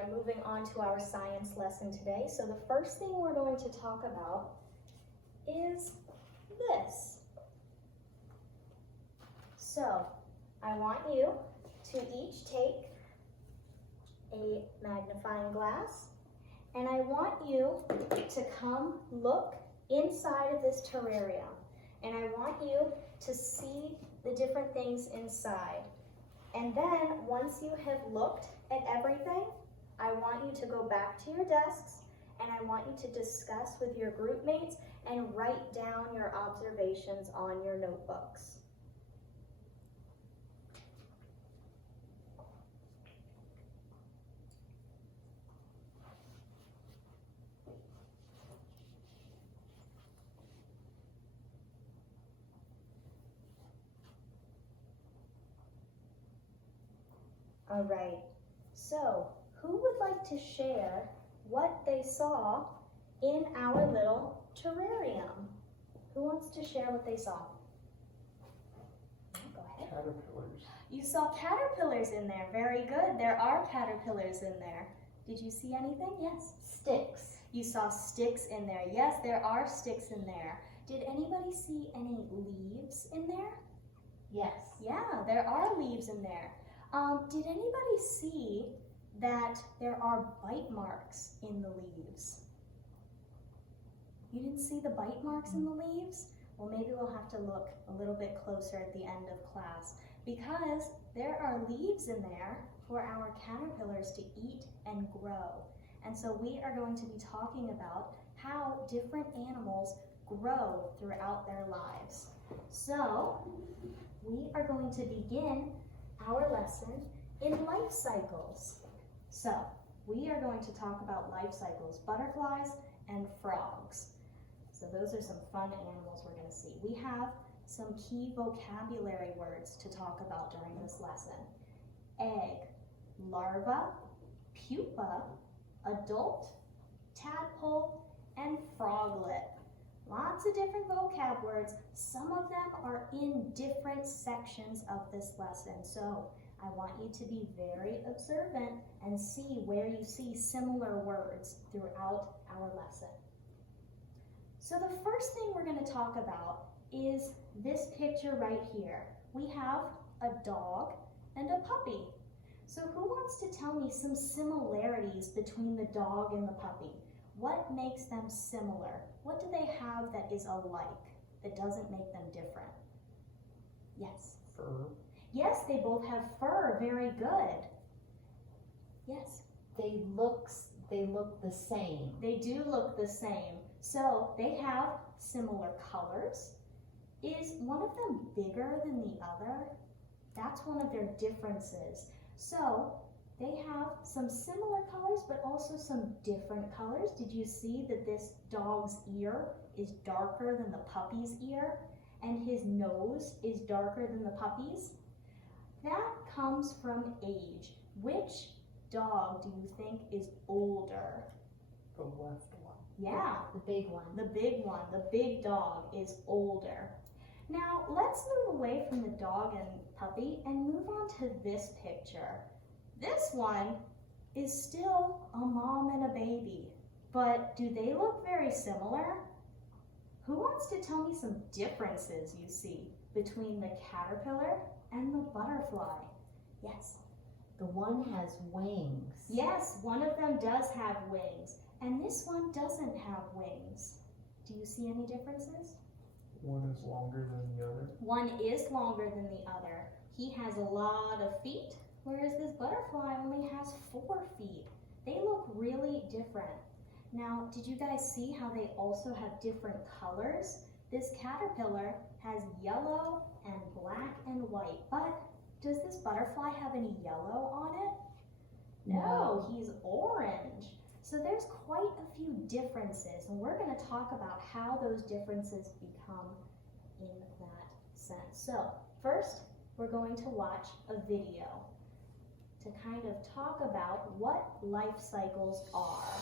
are moving on to our science lesson today. So the first thing we're going to talk about is this. So I want you to each take a magnifying glass, and I want you to come look inside of this terrarium, and I want you to see the different things inside. And then once you have looked at everything, I want you to go back to your desks, and I want you to discuss with your group mates and write down your observations on your notebooks. All right, so who would like to share what they saw in our little terrarium? Who wants to share what they saw? Go ahead. Caterpillars. You saw caterpillars in there. Very good. There are caterpillars in there. Did you see anything? Yes. Sticks. You saw sticks in there. Yes, there are sticks in there. Did anybody see any leaves in there? Yes. Yeah, there are leaves in there. Did anybody see that there are bite marks in the leaves? You didn't see the bite marks in the leaves? Well, maybe we'll have to look a little bit closer at the end of class, because there are leaves in there for our caterpillars to eat and grow. And so we are going to be talking about how different animals grow throughout their lives. So we are going to begin our lesson in life cycles. So we are going to talk about life cycles, butterflies and frogs. So those are some fun animals we're going to see. We have some key vocabulary words to talk about during this lesson. Egg, larva, pupa, adult, tadpole, and froglet. Lots of different vocab words. Some of them are in different sections of this lesson. So I want you to be very observant and see where you see similar words throughout our lesson. So the first thing we're going to talk about is this picture right here. We have a dog and a puppy. So who wants to tell me some similarities between the dog and the puppy? What makes them similar? What do they have that is alike, that doesn't make them different? Yes? Fur. Yes, they both have fur. Very good. Yes? They look the same. They do look the same. So they have similar colors. Is one of them bigger than the other? That's one of their differences. So they have some similar colors, but also some different colors. Did you see that this dog's ear is darker than the puppy's ear? And his nose is darker than the puppy's? That comes from age. Which dog do you think is older? The left one. Yeah, The big one. the big one, the big dog is older. Now let's move away from the dog and puppy and move on to this picture. This one is still a mom and a baby, but do they look very similar? Who wants to tell me some differences you see between the caterpillar and the butterfly? Yes. The one has wings. Yes, one of them does have wings, and this one doesn't have wings. Do you see any differences? One is longer than the other. One is longer than the other. He has a lot of feet, whereas this butterfly only has 4 feet. They look really different. Now, did you guys see how they also have different colors? This caterpillar has yellow and black and white, but does this butterfly have any yellow on it? No, he's orange. So there's quite a few differences, and we're going to talk about how those differences become in that sense. So first, we're going to watch a video to kind of talk about what life cycles are.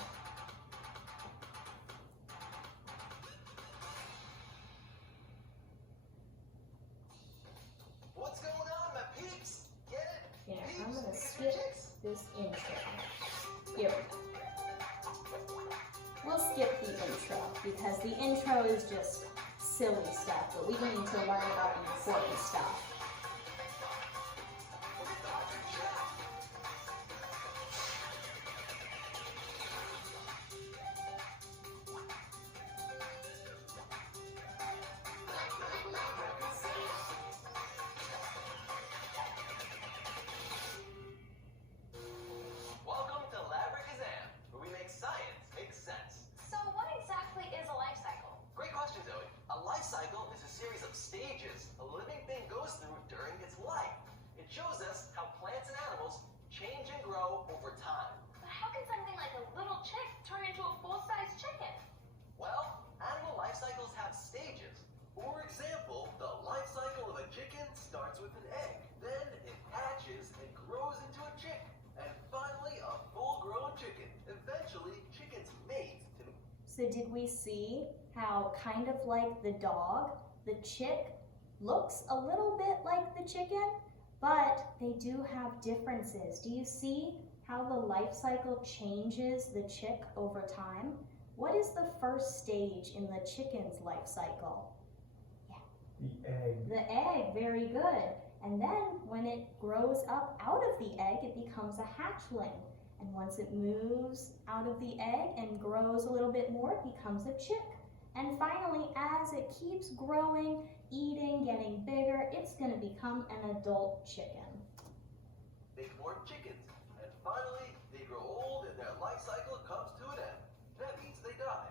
What's going on, my peeps? Get it? Here, Peeps, I'm going to peeps, skip chicks? this intro. skip the intro because the intro is just silly stuff, but we need to learn about the important stuff. Stages a living thing goes through during its life. It shows us how plants and animals change and grow over time. But how can something like a little chick turn into a full-size chicken? Well, animal life cycles have stages. For example, the life cycle of a chicken starts with an egg. Then it hatches and grows into a chick. And finally, a full-grown chicken. Eventually, chickens mate. So did we see how kind of like the dog, the chick looks a little bit like the chicken, but they do have differences. Do you see how the life cycle changes the chick over time? What is the first stage in the chicken's life cycle? The egg. The egg, very good. And then when it grows up out of the egg, it becomes a hatchling. And once it moves out of the egg and grows a little bit more, it becomes a chick. And finally, as it keeps growing, eating, getting bigger, it's going to become an adult chicken. They born chickens, and finally, they grow old and their life cycle comes to an end. That means they die.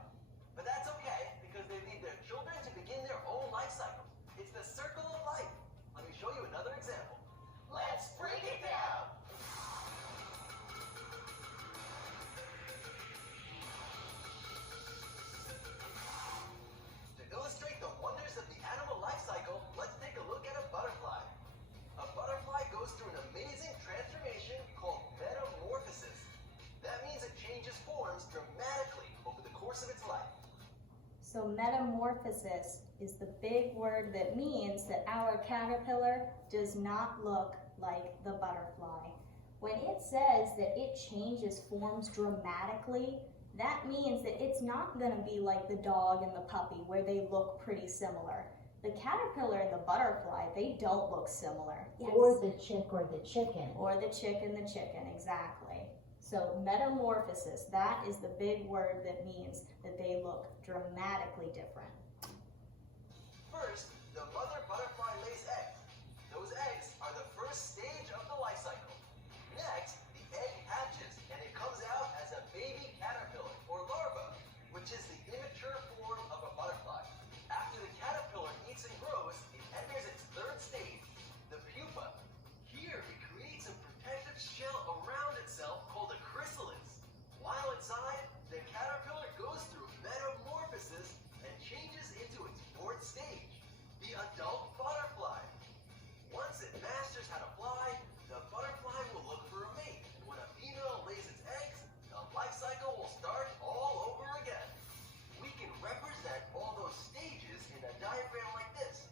But that's okay, because they leave their children to begin their own life cycle. It's the circle of life. Let me show you another example. Let's break it down. To illustrate the wonders of the animal life cycle, let's take a look at a butterfly. A butterfly goes through an amazing transformation called metamorphosis. That means it changes forms dramatically over the course of its life. So metamorphosis is the big word that means that our caterpillar does not look like the butterfly. When it says that it changes forms dramatically, that means that it's not going to be like the dog and the puppy where they look pretty similar. The caterpillar and the butterfly, they don't look similar. Yes. Or the chick or the chicken. Or the chick and the chicken, exactly. So metamorphosis, that is the big word that means that they look dramatically different. First, the mother butterfly lays eggs. Those eggs are the first stage of the life cycle. Next, the egg hatches and it comes out as a baby caterpillar or larva, which is the immature form of a butterfly. After the caterpillar eats and grows, it enters its third stage, the pupa. Here, it creates a protective shell around itself called a chrysalis. While inside, the caterpillar goes through metamorphosis and changes into its fourth stage, the adult butterfly. Once it masters how to fly, the butterfly will look for a mate. And when a female lays its eggs, the life cycle will start all over again. We can represent all those stages in a diagram like this.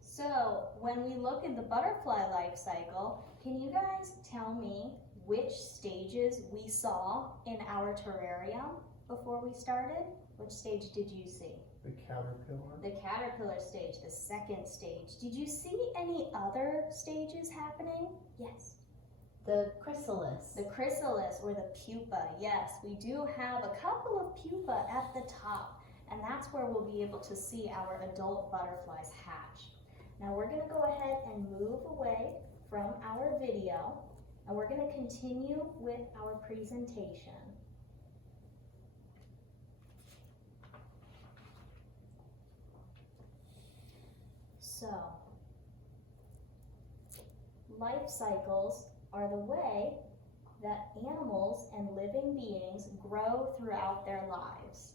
So when we look at the butterfly life cycle, can you guys tell me which stages we saw in our terrarium before we started? Which stage did you see? The caterpillar. The caterpillar stage, the second stage. Did you see any other stages happening? Yes. The chrysalis. The chrysalis or the pupa. Yes, we do have a couple of pupa at the top, and that's where we'll be able to see our adult butterflies hatch. Now we're going to go ahead and move away from our video, and we're going to continue with our presentation. So, life cycles are the way that animals and living beings grow throughout their lives.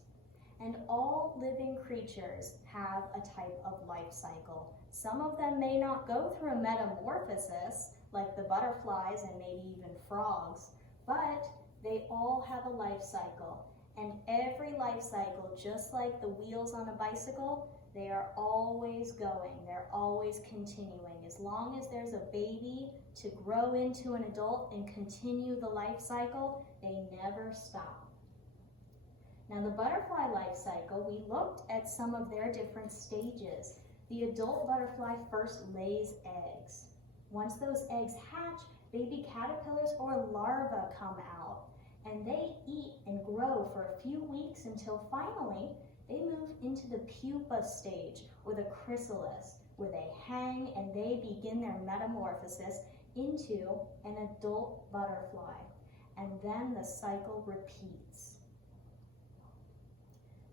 And all living creatures have a type of life cycle. Some of them may not go through a metamorphosis, like the butterflies and maybe even frogs, but they all have a life cycle. And every life cycle, just like the wheels on a bicycle, They are always going, they're always continuing. As long as there's a baby to grow into an adult and continue the life cycle, they never stop. Now the butterfly life cycle, we looked at some of their different stages. The adult butterfly first lays eggs. Once those eggs hatch, baby caterpillars or larvae come out, and they eat and grow for a few weeks until finally they move into the pupa stage or the chrysalis, where they hang and they begin their metamorphosis into an adult butterfly. And then the cycle repeats.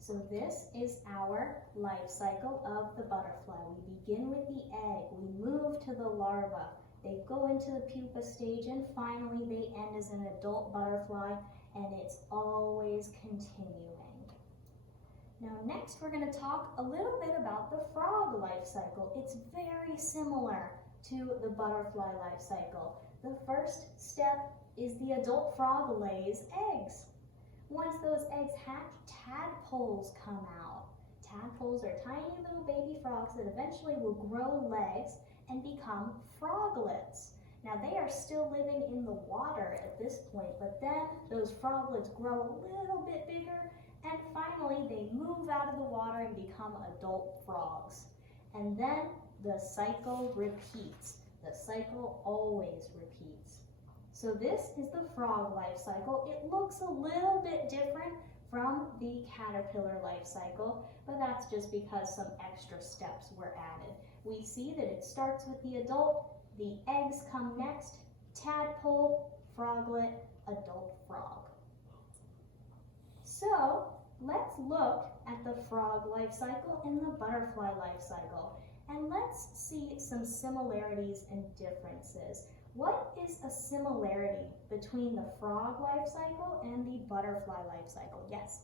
So this is our life cycle of the butterfly. We begin with the egg, we move to the larva, they go into the pupa stage, and finally they end as an adult butterfly, and it's always continuing. Now next we're going to talk a little bit about the frog life cycle. It's very similar to the butterfly life cycle. The first step is the adult frog lays eggs. Once those eggs hatch, tadpoles come out. Tadpoles are tiny little baby frogs that eventually will grow legs and become froglets. Now they are still living in the water at this point, but then those froglets grow a little bit bigger, and finally they move out of the water and become adult frogs. And then the cycle repeats. The cycle always repeats. So this is the frog life cycle. It looks a little bit different from the caterpillar life cycle, but that's just because some extra steps were added. We see that it starts with the adult, the eggs come next, tadpole, froglet, adult frog. So let's look at the frog life cycle and the butterfly life cycle, and let's see some similarities and differences. What is a similarity between the frog life cycle and the butterfly life cycle? Yes?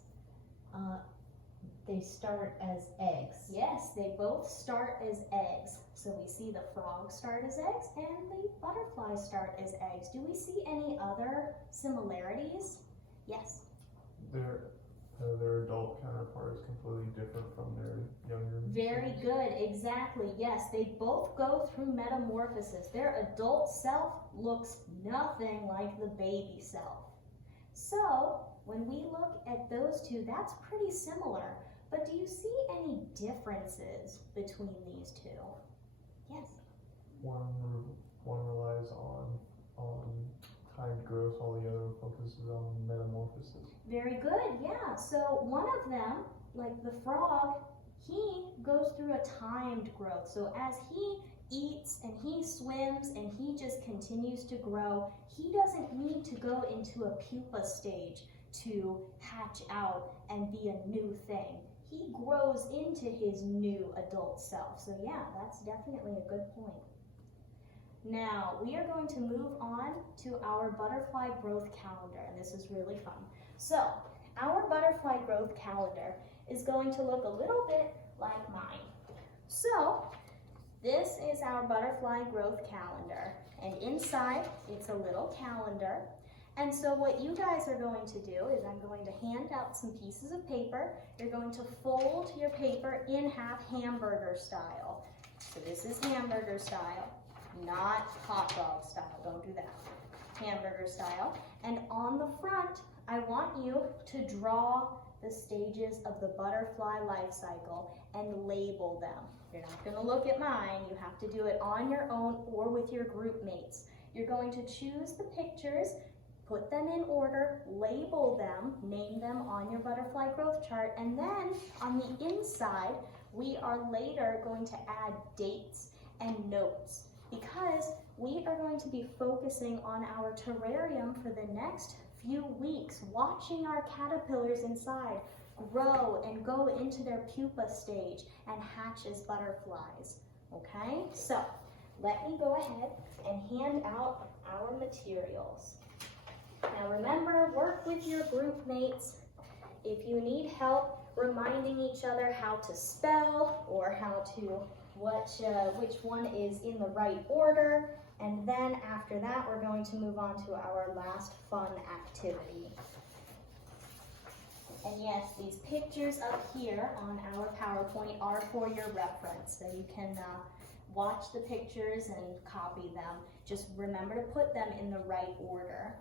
They start as eggs. Yes, they both start as eggs. So we see the frogs start as eggs and the butterflies start as eggs. Do we see any other similarities? Yes? Their adult counterpart is completely different from their younger. Very good, exactly. Yes, they both go through metamorphosis. Their adult self looks nothing like the baby self. So when we look at those two, that's pretty similar. But do you see any differences between these two? Yes? One relies on timed growth, while the other focuses on metamorphosis. Very good, yeah. So one of them, like the frog, he goes through a timed growth. So as he eats and he swims and he just continues to grow, he doesn't need to go into a pupa stage to hatch out and be a new thing. He grows into his new adult self. So yeah, that's definitely a good point. Now, we are going to move on to our butterfly growth calendar, and this is really fun. So, our butterfly growth calendar is going to look a little bit like mine. So, this is our butterfly growth calendar, and inside it's a little calendar. And so what you guys are going to do is I'm going to hand out some pieces of paper. You're going to fold your paper in half hamburger style. So this is hamburger style, not hot dog style. Don't do that. Hamburger style. And on the front, I want you to draw the stages of the butterfly life cycle and label them. You're not going to look at mine. You have to do it on your own or with your group mates. You're going to choose the pictures, put them in order, label them, name them on your butterfly growth chart, and then on the inside, we are later going to add dates and notes because we are going to be focusing on our terrarium for the next few weeks, watching our caterpillars inside grow and go into their pupa stage and hatch as butterflies. Okay, so let me go ahead and hand out our materials. Now remember, work with your group mates. If you need help reminding each other how to spell or how to which one is in the right order, and then after that we're going to move on to our last fun activity. And yes, these pictures up here on our PowerPoint are for your reference, so you can watch the pictures and copy them. Just remember to put them in the right order.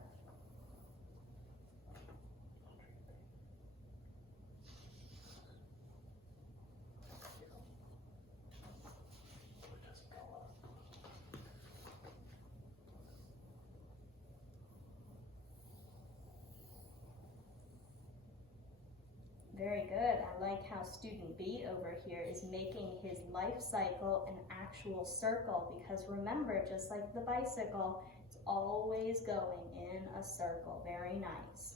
Very good. I like how student B over here is making his life cycle an actual circle, because remember, just like the bicycle, it's always going in a circle. Very nice.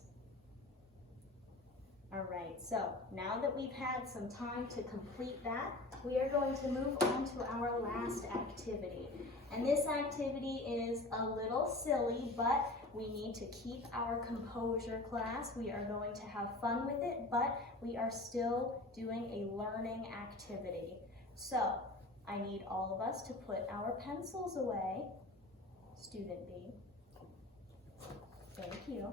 All right, so now that we've had some time to complete that, we are going to move on to our last activity. And this activity is a little silly, but we need to keep our composure, class. We are going to have fun with it, but we are still doing a learning activity. So I need all of us to put our pencils away. Student B. Thank you.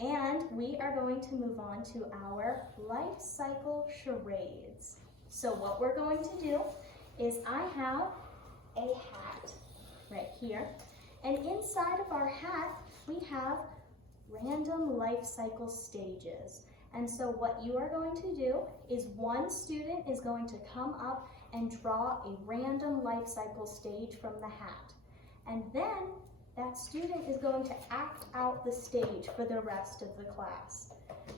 And we are going to move on to our life cycle charades. So what we're going to do is I have a hat right here. And inside of our hat, we have random life cycle stages. And so what you are going to do is one student is going to come up and draw a random life cycle stage from the hat. And then that student is going to act out the stage for the rest of the class.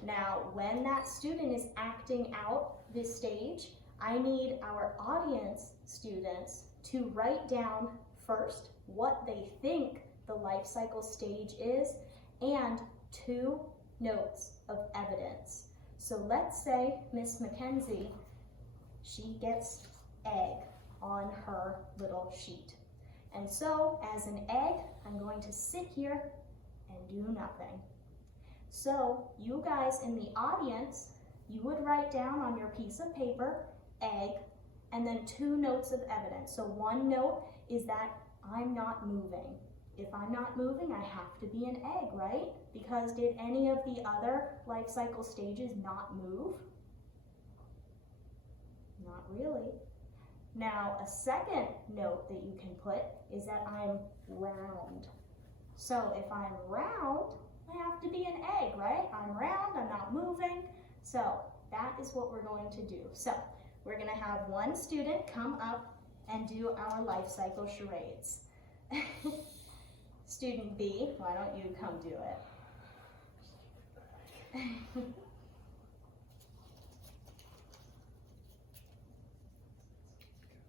Now, when that student is acting out this stage, I need our audience students to write down first what they think the life cycle stage is and 2 notes of evidence. So let's say Miss Mackenzie, she gets egg on her little sheet. And so as an egg, I'm going to sit here and do nothing. So you guys in the audience, you would write down on your piece of paper, egg, and then 2 notes of evidence. So one note is that I'm not moving. If I'm not moving, I have to be an egg, right? Because did any of the other life cycle stages not move? Not really. Now, a second note that you can put is that I'm round. So if I'm round, I have to be an egg, right? I'm round, I'm not moving. So that is what we're going to do. So we're going to have one student come up and do our life cycle charades. Student B, why don't you come do it?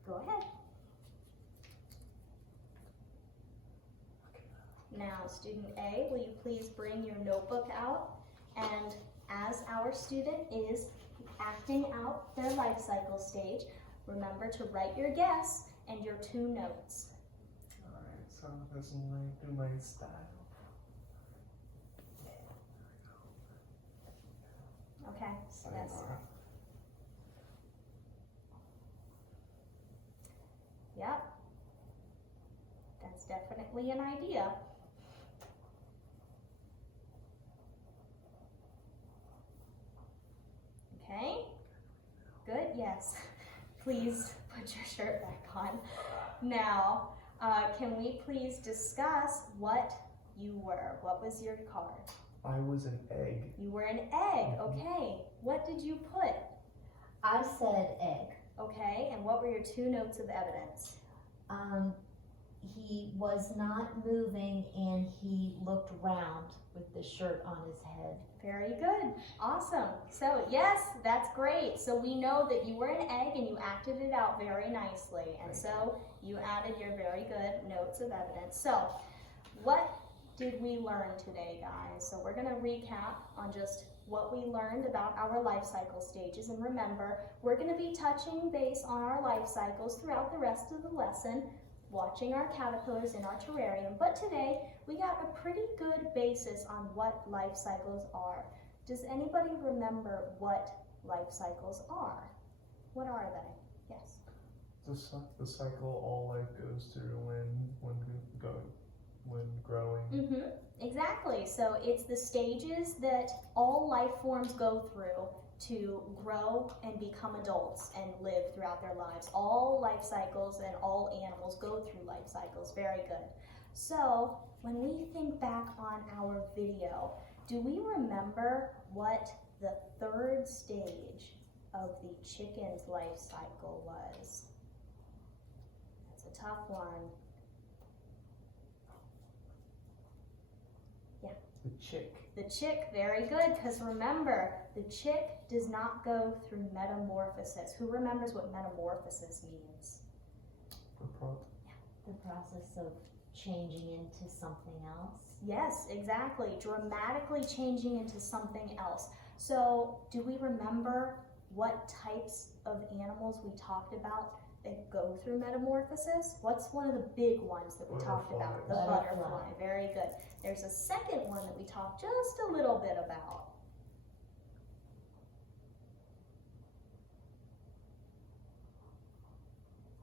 Go ahead. Now, student A, will you please bring your notebook out? And as our student is acting out their life cycle stage, remember to write your guess and your 2 notes. Alright, so this might do my style. Okay, yes. Yep. That's definitely an idea. Okay, good, yes. Please put your shirt back on. Now, can we please discuss what you were? What was your card? I was an egg. You were an egg, okay. What did you put? I said egg. Okay, and what were your 2 notes of evidence? He was not moving and he looked round with the shirt on his head. Very good, awesome. So yes, that's great. So we know that you were an egg and you acted it out very nicely. And so you added your very good notes of evidence. So what did we learn today, guys? So we're gonna recap on just what we learned about our life cycle stages. And remember, we're gonna be touching base on our life cycles throughout the rest of the lesson, watching our caterpillars in our terrarium. But today, we got a pretty good basis on what life cycles are. Does anybody remember what life cycles are? What are they? Yes. The cycle all life goes through when when growing. Exactly. So it's the stages that all life forms go through to grow and become adults and live throughout their lives. All life cycles and all animals go through life cycles. Very good. So when we think back on our video, do we remember what the third stage of the chicken's life cycle was? That's a tough one. The chick. The chick, very good, because remember, the chick does not go through metamorphosis. Who remembers what metamorphosis means? The process of changing into something else. Yes, exactly. Dramatically changing into something else. So, do we remember what types of animals we talked about that go through metamorphosis? What's one of the big ones that we talked about? The butterfly. Very good. There's a second one that we talked just a little bit about.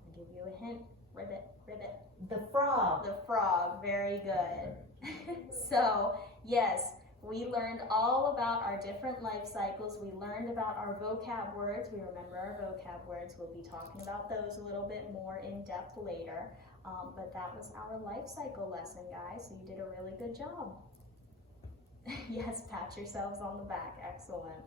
I'll give you a hint. Ribbit, ribbit. The frog. The frog, very good. So, yes, we learned all about our different life cycles. We learned about our vocab words. We remember our vocab words. We'll be talking about those a little bit more in depth later. But that was our life cycle lesson, guys. So you did a really good job. Yes, pat yourselves on the back. Excellent.